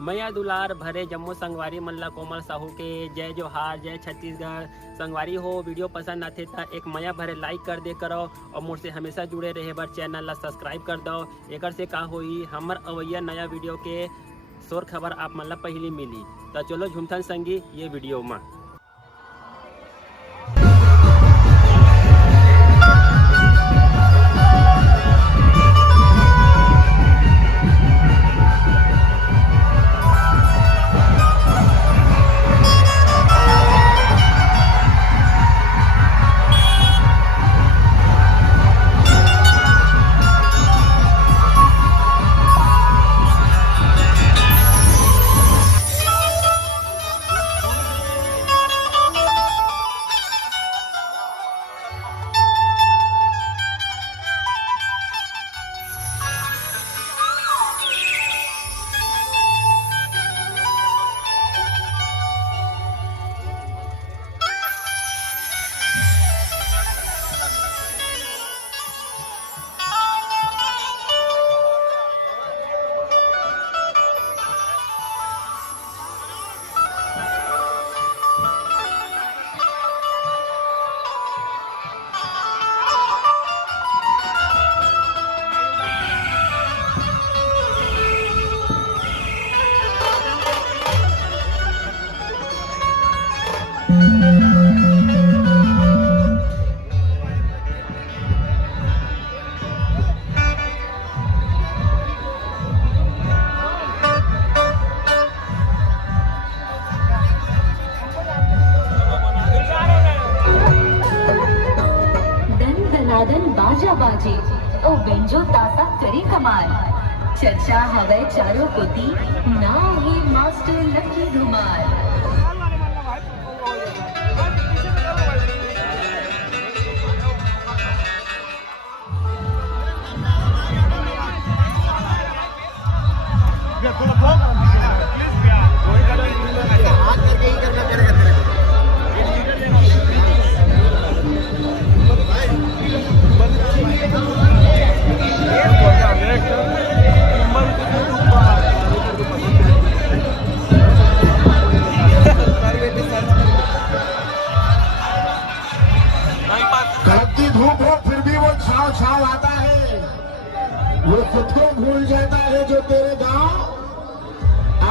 मैया दुलार भरे जम्मू संगवारी मल्ला कोमल साहू के जय जोहार, जय छत्तीसगढ़। संगवारी हो वीडियो पसंद आते तो एक मैया भरे लाइक कर दे करो और मुझसे हमेशा जुड़े रहे बर चैनल ला सब्सक्राइब कर दो। एक से का होई हमर अवैया नया वीडियो के शोर खबर आप मन ला पहली मिली। तो चलो झुमथन संगी ये वीडियो में। बाजा बाजे ओ बेंजो तासा करी कमाल। चर्चा हवे चारों कोती ना ही मास्टर लकी धुमाल। कड़कती धूप हो फिर भी वो छाव छाव आता है। वो खुद को भूल जाता है जो तेरे गांव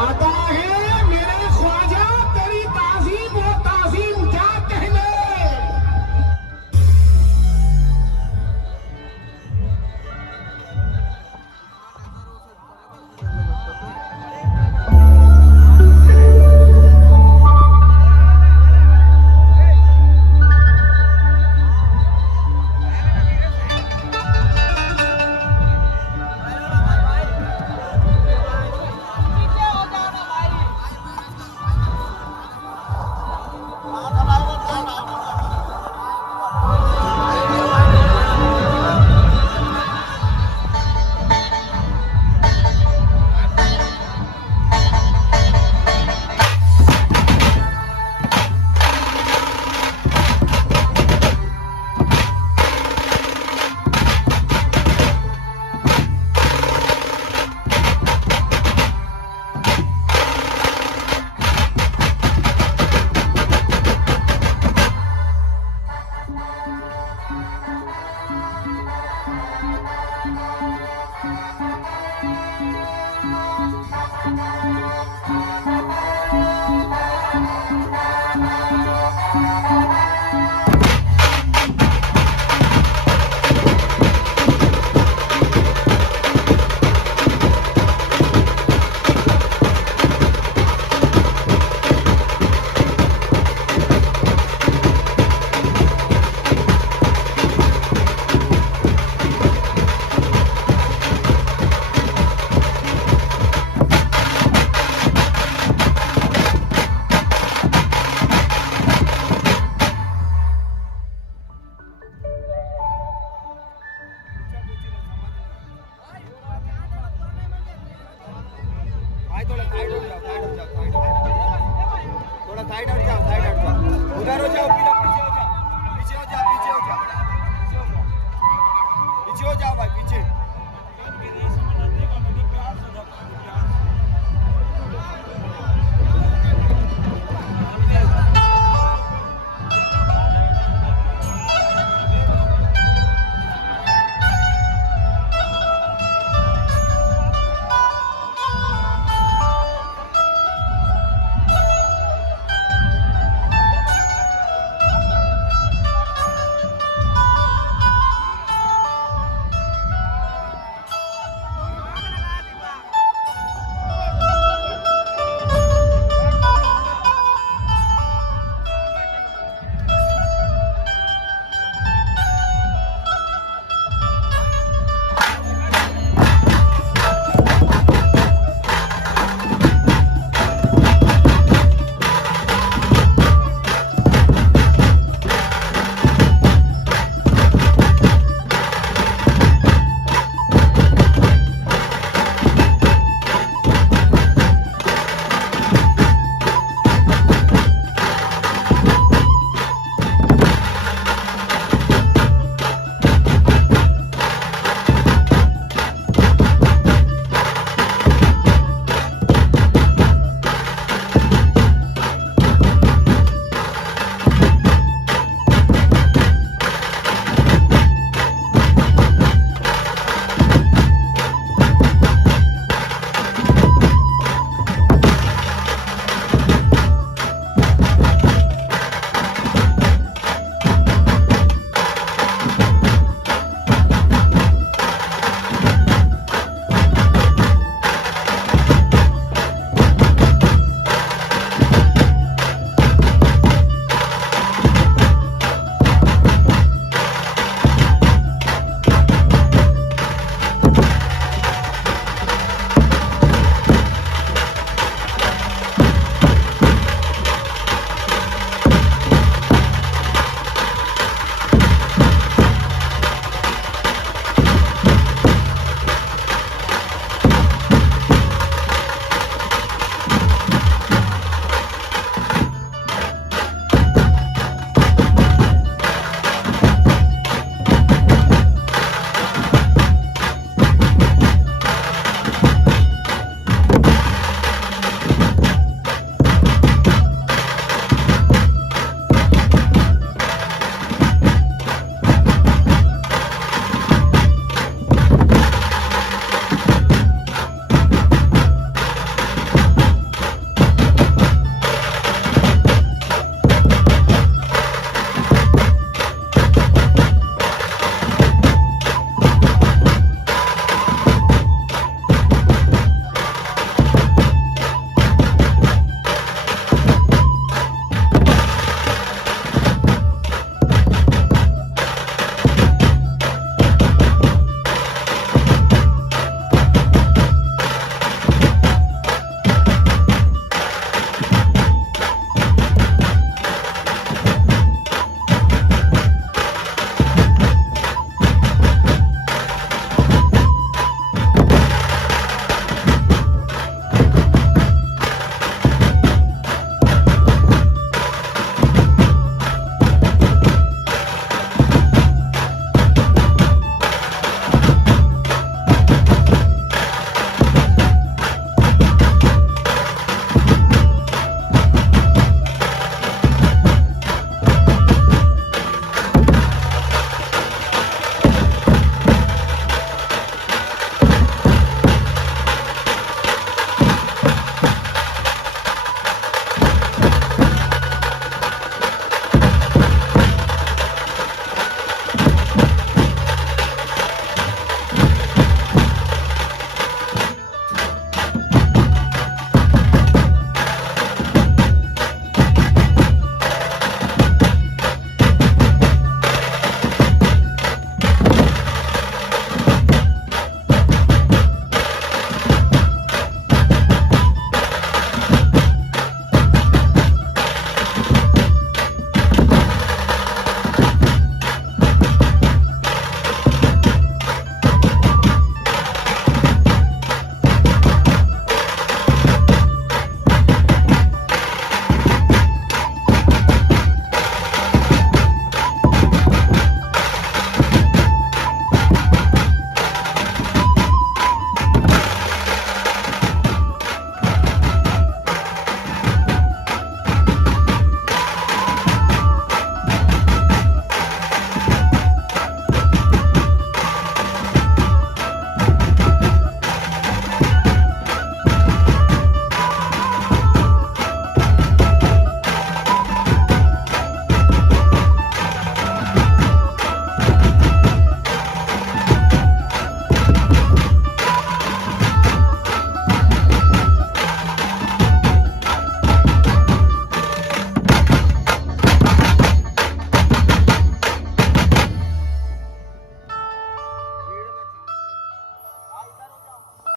आता है। मेरे ख्वाजा तेरी ताजीम वो ताजीम क्या कहने। थोड़ा साइड हट जाओ, उधर हो जाओ।